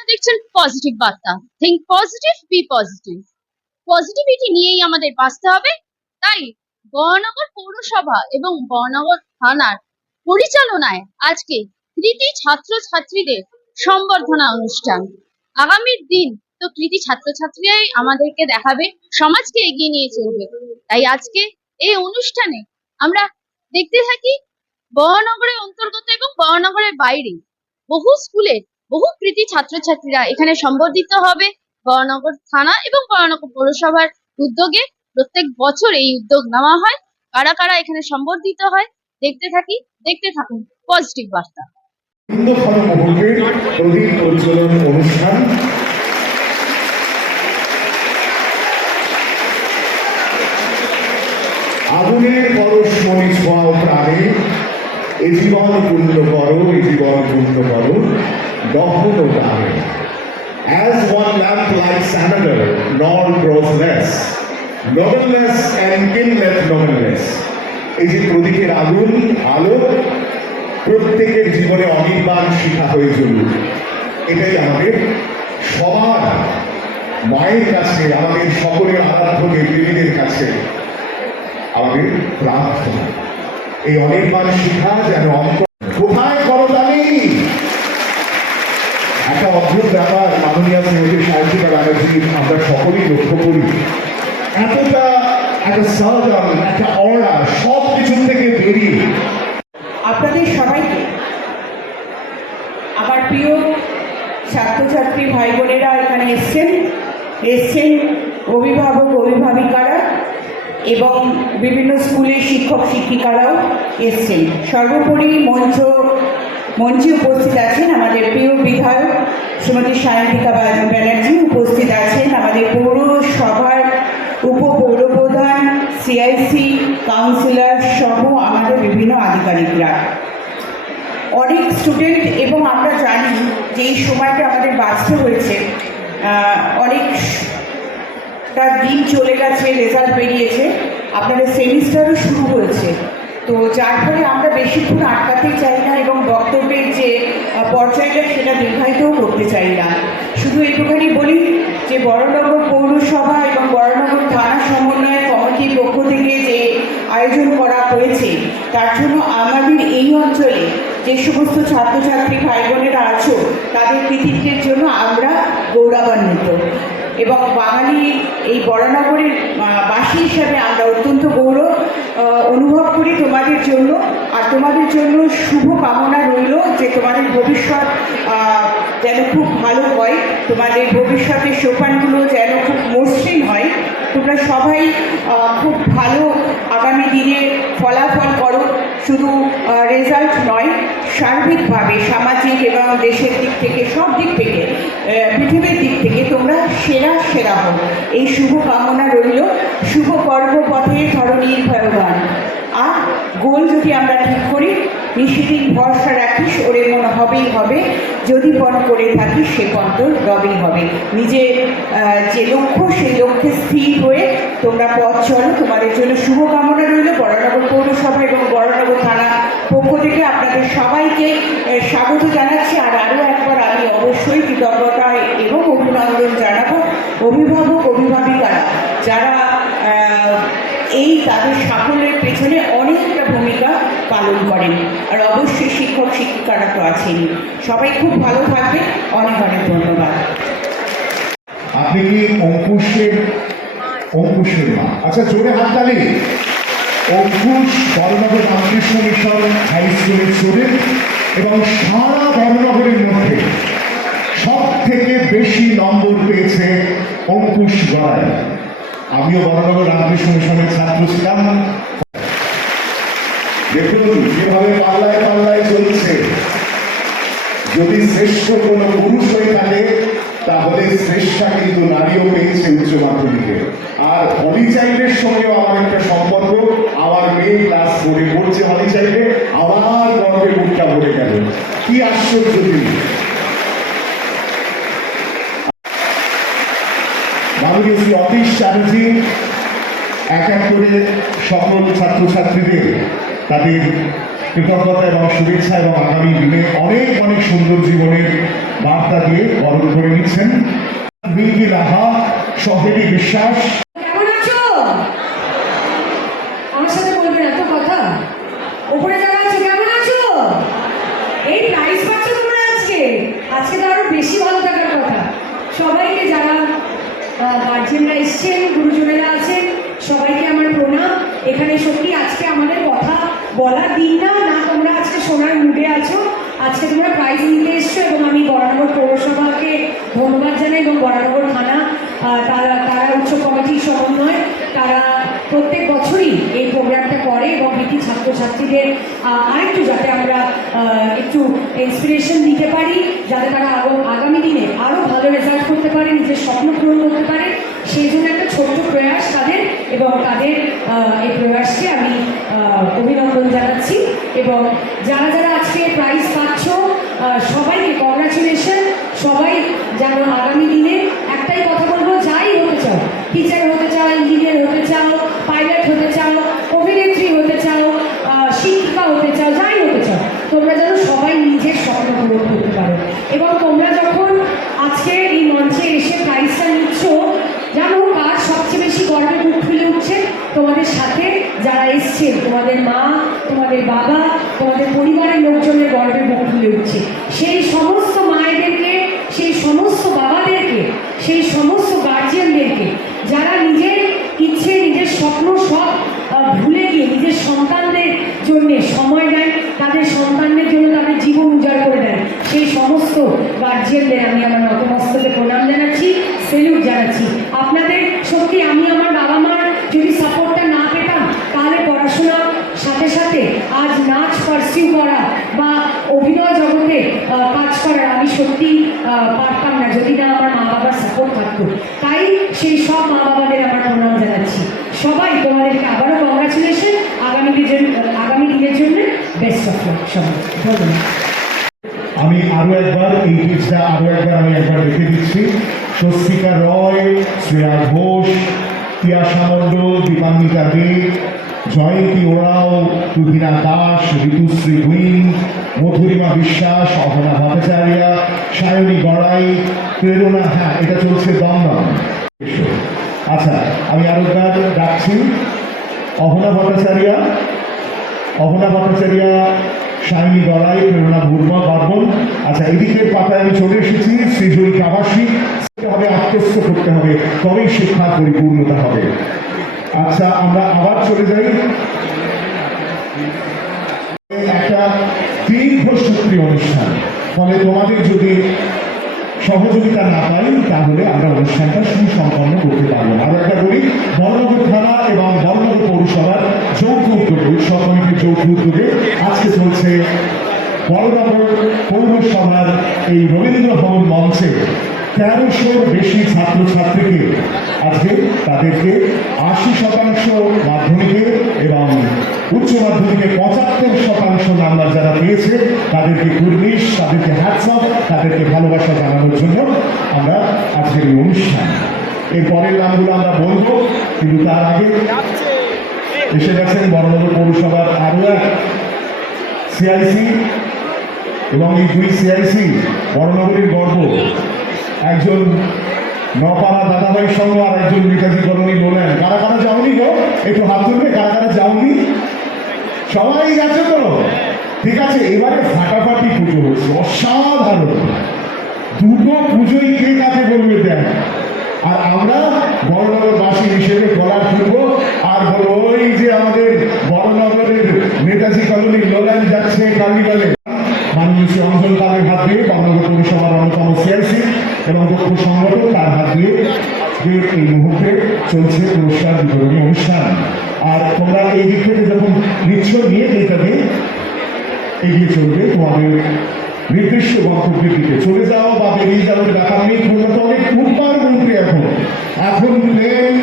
আপনারা দেখছেন পজিটিভ বার্তা। Think positive, be positive. Positivity নিয়েই আমাদের বাঁচতে হবে। তাই বরানগর পৌরসভা এবং বরানগর থানার পরিচালনায় আজকে কৃতি ছাত্রছাত্রীদের সংবর্ধনা অনুষ্ঠান। আগামীর দিন তো কৃতি ছাত্রছাত্রীরাই আমাদেরকে দেখাবে, সমাজকে এগিয়ে নিয়ে চলবে। তাই আজকে এই অনুষ্ঠানে আমরা দেখতে থাকি বরানগরের অন্তর্গত এবং বরানগরের বাইরে বহু স্কুলের বহু কৃতি ছাত্রছাত্রীরা এখানে সংবর্ধিত হবে। বরানগর থানা এবং বরানগর পৌরসভার উদ্যোগে প্রত্যেক বছর এই উদ্যোগ নেওয়া হয়। কারা কারা এখানে সংবর্ধিত হয় দেখতে থাকুন পজিটিভ বার্তা। প্রদীপ প্রজ্বলন অনুষ্ঠান আগুনের পরশমণি ছোঁয়াও প্রাণে এ জীবন পূর্ণ করো, এ জীবন পূর্ণ করো দহন প্রাণে। As one lamp lights another, nor grows less, nobleness and kindleth nobleness. এই যে প্রদীপের আগুন আলো প্রত্যেকের জীবনে অনির্বাণ শিখা হয়ে চলুক, এটাই আমাদের সবার মায়ের কাছে, আমাদের সকলের আরাধ্য দেবীদের কাছে আমাদের প্রার্থনা। এই অনির্বাণ শিখা যেন কোথায় করতালি। একটা অদ্ভুত ব্যাপার মাননীয় শ্রীমতী সাহিত্যিকা ব্যানার্জি আমরা সকলেই লক্ষ্য করি, এতটা একটা সার্জন, একটা অরা সব কিছু থেকে বেরিয়ে। আপনাদের সবাইকে আমার প্রিয় ছাত্রছাত্রী ভাই বোনেরা এখানে এসছেন অভিভাবক অভিভাবিকারা এবং বিভিন্ন স্কুলের শিক্ষক শিক্ষিকারাও এসছেন। সর্বোপরি মঞ্চে উপস্থিত আছেন আমাদের প্রিয় বিধায়ক শ্রীমতী সাহিত্যিকা ব্যানার্জি, উপস্থিত আছেন আমাদের পৌরসভার উপপৌরপ্রধান, সিআইসি কাউন্সিলর সহ আমাদের বিভিন্ন আধিকারিকরা, অনেক স্টুডেন্ট। এবং আমরা জানি যে এই সময়টা আমাদের বাঁচতে হয়েছে, অনেকটা দিন চলে গেছে, রেজাল্ট বেরিয়েছে, আপনাদের সেমিস্টারও শুরু হয়েছে। তো যার ফলে আমরা বেশিক্ষণ আটকাতে চাই না এবং বক্তব্যের যে পর্যায়টা সেটা দীর্ঘায়িতও করতে চাই না। শুধু এইটুখানি বলি যে বরানগর পৌরসভা এবং বরানগর থানা সমন্বয় কমিটির পক্ষ থেকে যে আয়োজন করা হয়েছে তার জন্য আমাদের এই অঞ্চলে যে সমস্ত ছাত্রছাত্রী ভাই বোনেরা আছো তাদের কৃতিত্বের জন্য আমরা গৌরবান্বিত এবং বাঙালি এই বরানগরের বাসী হিসাবে আমরা অত্যন্ত গৌরব অনুভব করি তোমাদের জন্য। আর তোমাদের জন্য শুভ কামনা রইল যে তোমাদের ভবিষ্যৎ যেন খুব ভালো হয়, তোমাদের ভবিষ্যতের সোপানগুলো যেন খুব মসৃণ হয়, তোমরা সবাই খুব ভালো আগামী দিনে ফলাফল করো। শুধু রেজাল্ট নয়, সার্বিকভাবে সামাজিক এবং দেশের দিক থেকে, সব দিক থেকে, পৃথিবীর দিক থেকে তোমরা সেরা হও, এই শুভ কামনা রইল। শুভ কর্মপথে ধরণীর ভয়বান। আর গোল যদি আমরা ঠিক করি, নিশিদিন ভরসা রাখিস ওরে মন হবেই হবে, যদি পণ করে থাকিস সে পণ তোর রবেই হবে। নিজের যে লক্ষ্য সেই লক্ষ্যে স্থির হয়ে তোমরা পথ চলো। তোমাদের জন্য শুভকামনা রইল বরানগর পৌরসভা এবং বরানগর থানা পক্ষ থেকে আপনাদের সবাইকে স্বাগত জানাচ্ছি। আর আরও একবার আমি অবশ্যই কৃতজ্ঞতা এবং অভিনন্দন জানাবো অভিভাবক অভিভাবিকারা যারা এই তাদের সাফল্যের পেছনে অনেকটা ভূমিকা পালন করেন। আর অবশ্যই শিক্ষক শিক্ষিকারা তো আছেনই। সবাই খুব ভালো থাকবে, অনেক অনেক ধন্যবাদ। আপনি কি অঙ্কুশের মা? আচ্ছা, জোরে হাততালি। অঙ্কুশ বরানগর রামকৃষ্ণ মিশন হাই স্কুলের স্টুডেন্ট এবং সারা বরানগরের মধ্যে সব থেকে বেশি নম্বর পেয়েছে অঙ্কুশ গড়াই। আমিও বরানগর রামকৃষ্ণ মিশনের ছাত্র ছিলাম। দেখুন যেভাবে পাল্লায় চলছে, যদি শ্রেষ্ঠ কোনো পুরুষ হয়ে থাকে তাহলে শ্রেষ্ঠা কিন্তু নারীও পেয়েছে উচ্চ মাধ্যমিকে। আর হলিচাইল্ডের সঙ্গেও আমার একটা সম্পর্ক, আমার মেয়ে ক্লাস 4-এ পড়ছে হলিচাইল্ডে, আমার গর্বে বুকটা ভরে গেল। কি আশ্চর্য দিন। মাননীয় শ্রী অতীশ চ্যাটার্জি এক এক করে সকল ছাত্রছাত্রীদের তাদের কৃতজ্ঞতা এবং শুভেচ্ছা এবং আগামী দিনে অনেক সুন্দর জীবনের বার্তা দিয়ে বরণ করে নিচ্ছেন। বিলকি লাহা, সহেলি বিশ্বাস। কেমন আছো? আমার সাথে বলবেন এত কথা? উপরে যারা আছো কেমন আছো? এই প্রাইজ পাচ্ছ তোমরা আজকে? আজকে তো আরো বেশি ভালো থাকার কথা। সবাইকে যারা গার্জিয়ানরা এসছেন, গুরুজনেরা আছেন, সবাইকে আমার প্রণাম। এখানে সত্যি আজকে আমাদের কথা বলার দিন না, না তোমরা আজকে শোনার মুডে আছো। আজকে তোমরা প্রাইজ নিতে এসছো এবং আমি বরানগর পৌরসভাকে ধন্যবাদ জানাই এবং বরানগর থানা তারা উচ্চ কমিটির সমন্বয় তারা প্রত্যেক বছরই এই প্রোগ্রামটা করে এবং কৃতি ছাত্রছাত্রীদের আরেকটু যাতে আমরা একটু ইন্সপিরেশন দিতে পারি, যাতে তারা আগামী দিনে আরও ভালো রেজাল্ট করতে পারে, নিজের স্বপ্ন পূরণ করতে পারে, সেই জন্য একটা ছোট্ট প্রয়াস তাদের এবং তাদের এই প্রয়াসকে আমি অভিনন্দন জানাচ্ছি। এবং যারা যারা আজকে প্রাইজ পাচ্ছ সবাইকে কংগ্রাচুলেশন। সবাই যেন আগামী দিনে একটাই কথা বলবো, যাই হতে চাও, টিচার হতে চাও, ইঞ্জিনিয়ার হতে চাও, পাইলট হতে চাও, অভিনেত্রী হতে চাও, শিক্ষিকা হতে চাও, যাই হতে চাও, তোমরা যেন সবাই নিজের স্বপ্ন পূরণ করতে পারো। এবং তোমরা যখন আজকে এই মঞ্চে এসে প্রাইজটা নিচ্ছ, জানো কার সবচেয়ে বেশি গর্বে মুখ ফুলে উঠছে? তোমাদের সাথে যারা এসছে, তোমাদের মা, তোমাদের বাবা, তোমাদের পরিবারের লোকজনের গর্বে মুখ ফুলে উঠছে। সেই সমস্ত মায়েদেরকে, সেই সমস্ত বাবাদেরকে, সেই সমস্ত গার্জিয়ানদেরকে যারা নিজের ইচ্ছে, নিজের স্বপ্ন সব ভুলে গিয়ে নিজের সন্তানদের জন্যে সময় দেয়, তাদের সন্তানদের জন্য তাদের জীবন উজাড় করে দেয়, সেই সমস্ত গার্জিয়ানদের আমি আমার নতমস্তকে প্রণাম জানাচ্ছি, সেলুট জানাচ্ছি। আপনাদের সত্যি আমি আমার বাবা মার যদি সাপোর্টটা না পেতাম, তাহলে পড়াশোনার সাথে সাথে আজ নাচ পারসিউ করা বা অভিনয় জগতে কাজ করার আমি সত্যি পারতাম না যদি না আমার মা বাবার সাপোর্ট থাকতো। তাই সেই সব মা বাবাদের আমার প্রণাম জানাচ্ছি। সবাই তোমাদেরকে আবারও কংগ্রাচুলেশন। আগামী দিনের জন্য বেস্ট অফ লাক সবাই। ধন্যবাদ। আমি আরো একবার এই পিচটা আমি একবার রেখে দিচ্ছি। স্বস্তিকা রয়, শ্রেয়া ঘোষ, তিয়াশা মণ্ডল, দীপান্বিতা দে, জয়ন্তী ওরাও, তুহিনা দাস, ঋতুশ্রী ভুইন, মধুরিমা বিশ্বাস, অহনা ভট্টাচার্য, সায়নী গড়াই, প্রেরণা, হ্যাঁ এটা চলছে দমদম। আচ্ছা, আমি আরো একবার ডাকছি অহনা ভট্টাচার্য, সায়নী গড়াই, প্রেরণা বর্মন। আচ্ছা, এদিকের পাতায় আমি চলে এসেছি সৃজনী কাবাসী। হবে আত্মস্থ করতে হবে, তবেই শিক্ষার পরিপূর্ণতা হবে। আচ্ছা, আমরা আবার চলে যাই একটা দীর্ঘসূত্রী অনুষ্ঠান। ফলে তোমাদের যদি সহযোগিতা না পাই তাহলে আমরা অনুষ্ঠানটা সুসম্পন্ন করতে পারবো। আরো একটা বলি, বরানগর থানা এবং বরানগর পৌরসভার যৌথ উদ্যোগে, উৎসব কমিটির যৌথ উদ্যোগে আজকে চলছে বরানগর পৌরসভার এই রবীন্দ্র ভবন মঞ্চে 1300 বেশি ছাত্রছাত্রীকে আজকে তাদেরকে 80% মাধ্যমিকে এবং উচ্চ মাধ্যমিকে 75% নাম্বার যারা পেয়েছে তাদেরকে কুর্নিশ, তাদেরকে হ্যাটস অফ, তাদেরকে ভালোবাসা জানানোর জন্য আমরা আজকের এই অনুষ্ঠান। এর পরের নামগুলো আমরা বলবো, কিন্তু তার আগে এসে গেছেন বরানগর পৌরসভার আরো এক সিআইসি এবং এই দুই সিআইসি বরানগরের গর্ব, একজন নপাড়া দাদাভাইয়ের সঙ্গে আর একজন নেতাজি কলোনি বলেন। কারা কারা যাওনি গো? একটু হাত তুলবে, কারা কারা যাওনি? সবাই গেছে তো? ঠিক আছে, এবারে ফাটাফাটি পুজো হচ্ছে, অসাধারণ দুটো পুজোই কে কাকে বলবে দেন। আর আমরা বড়নগরবাসী হিসেবে গলা তুলবো আর বলবো, ওই যে আমাদের বড়নগরের নেতাজি কলোনির লোলান যাচ্ছে কার্নিভালে। মাননীয় শ্রী অঞ্চল তাদের হাত দিয়ে বরানগর পৌরসভার অন্যতম সিআইসি এবং দক্ষ সংগঠন তার হাত দিয়ে এই মুহূর্তে চলছে পুরস্কার বিতরণী অনুষ্ঠান। আর তোমরা এই দিক থেকে যখন নিচ্ছ, নিয়ে এটাকে এগিয়ে চলবে তোমাদের নির্দিষ্ট গন্তব্যের দিকে। চলে যাও বা বেরিয়ে যাওয়ার ব্যাপার নেই। তোমরা তো অনেক ফুটবার মন্ত্রী, এখন প্লেন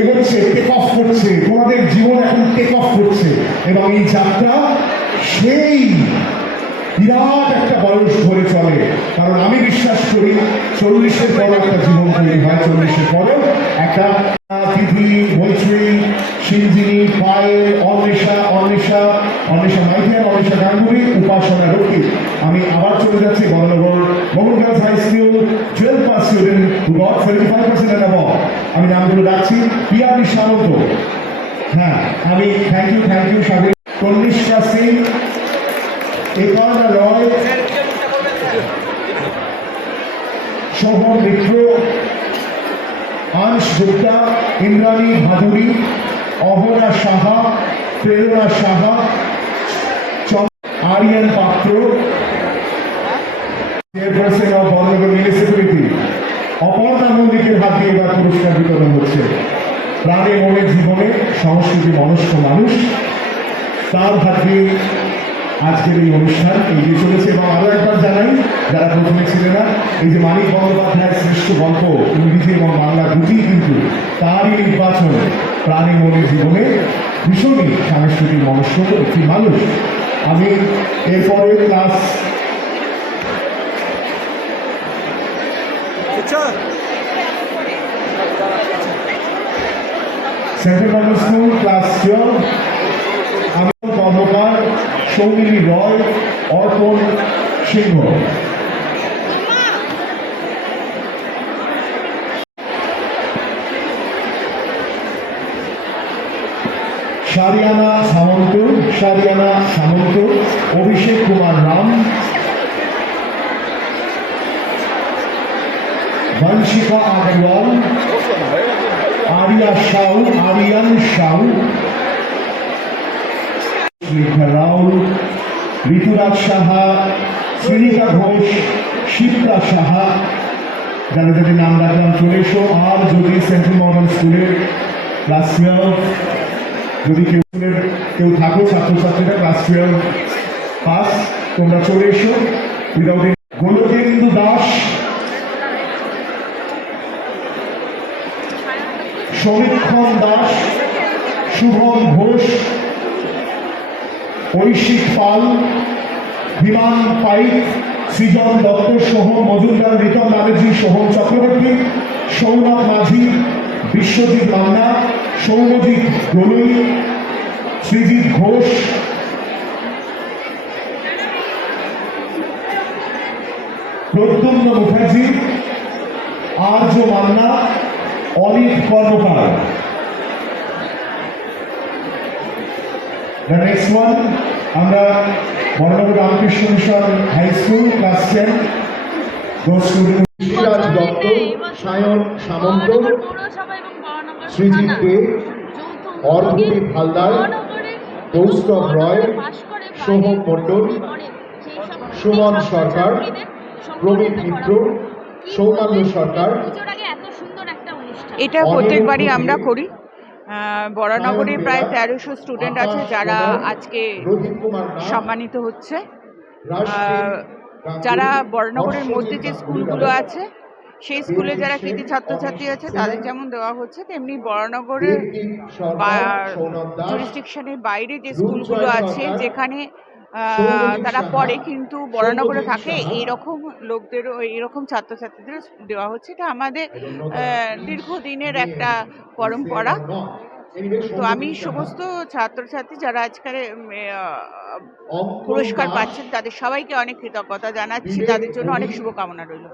এগোচ্ছে, টেক অফ করছে, তোমাদের জীবন এখন টেক অফ করছে এবং এই যাত্রা সেই বিরাট একটা বয়স ধরে চলে। কারণ আমি বিশ্বাস করি 40-এর পর একটা জীবন তৈরি হয়, 40-এর পরেও একটা তিথি, মৈত্রী, সিঞ্জিনী, পায়েল, অন্বেষা মাইথিয়ান, অন্বেষা গাঙ্গুলি, উপাসনা রক্ষী। আমি আবার চলে যাচ্ছি Barnanagar Mohan girls high school 12 pass student who got 75% and above. আমি নামগুলো ডাকছি। পিয়ারি সামন্ত, হ্যাঁ আমি thank you Sabir. Kanishka Singh, Ekana Roy, Shobhan Mitra, Ansh Gupta, Indrani Bhaduri, Ahana Saha, Prerana Saha, Aryan Patra, chairperson of Barnanagar municipality Aparna মল্লিকের হাত দিয়ে এবার পুরস্কার বিতরণ হচ্ছে। প্রাণে মনে জীবনে সংস্কৃতি মনস্ক মানুষ, তার হাত দিয়ে আজকের এই অনুষ্ঠান এগিয়ে চলেছে। এবং আরো একবার জানাই যারা প্রথমে ছিলেন না, এই যে মানিক বন্দ্যোপাধ্যায়ের শ্রেষ্ঠ গল্প ইংরেজি এবং বাংলা দুটি কিন্তু তারই নির্বাচন। প্রাণে মনে জীবনে ভীষণই সাংস্কৃতিক মনস্ক একটি মানুষ। আমি এরপরে class central government school class 12 আমি কর্মকার, সৌমিনী রয়, অর্পণ সিংহ। সারিয়ানা সামন্ত, অভিষেক কুমার রাম, বংশিকা আগরওয়াল, আরিয়ান সাউ, স্নিগ্ধা রাউল, ঋতুরাজ সাহা, শ্রীনিকা ঘোষ, শিপ্রা সাহা, যাদের নাম রাখলাম চলে এসো। আর যদি সেন্ট্রাল মডেল স্কুলের ক্লাস 12 যদি কেউ থাকো ছাত্রছাত্রীরা ক্লাস 12 পাস, তোমরা চলে এসো। গোলকেন্দু দাস, সমীক্ষণ দাস, শুভম ঘোষ, ঐশিক পাল, বিমান পাইক, সৃজন দত্ত, সোহম মজুমদার, রিতম ব্যানার্জি, সোহম চক্রবর্তী, সৌনক মাঝি, বিশ্বজিৎ মান্না, সৌমজিৎ গলুই, সৃজিৎ ঘোষ, প্রদ্যুম্ন মুখার্জি, আর্য মান্না, অনিত কর্মকার। The next one, আমরা Barnanagar Ramakrishna mission high school class 10 Rishiraj Dutta, Sayan Samanta, Srijit De, Arghadeep Haldar, Kaustav Roy, Soham Mondal, Suman Sarkar, Prabin Mitra, Soumanya Sarkar. এটা প্রত্যেকবারই আমরা করি। বরানগরে প্রায় 1300 স্টুডেন্ট আছে যারা আজকে সম্মানিত হচ্ছে। যারা বরানগরের মধ্যে যে স্কুলগুলো আছে সেই স্কুলে যারা কৃতি ছাত্রছাত্রী আছে তাদের যেমন দেওয়া হচ্ছে, তেমনি বরানগরের জুরিসডিকশনের বাইরে যে স্কুলগুলো আছে যেখানে তারা পড়ে কিন্তু বরানগরে থাকে, এইরকম লোকদেরও এইরকম ছাত্রছাত্রীদের দেওয়া হচ্ছে। এটা আমাদের দীর্ঘদিনের একটা পরম্পরা। তো আমি সমস্ত ছাত্রছাত্রী যারা আজকের পুরস্কার পাচ্ছেন তাদের সবাইকে অনেক কৃতজ্ঞতা জানাচ্ছি, তাদের জন্য অনেক শুভকামনা রইল।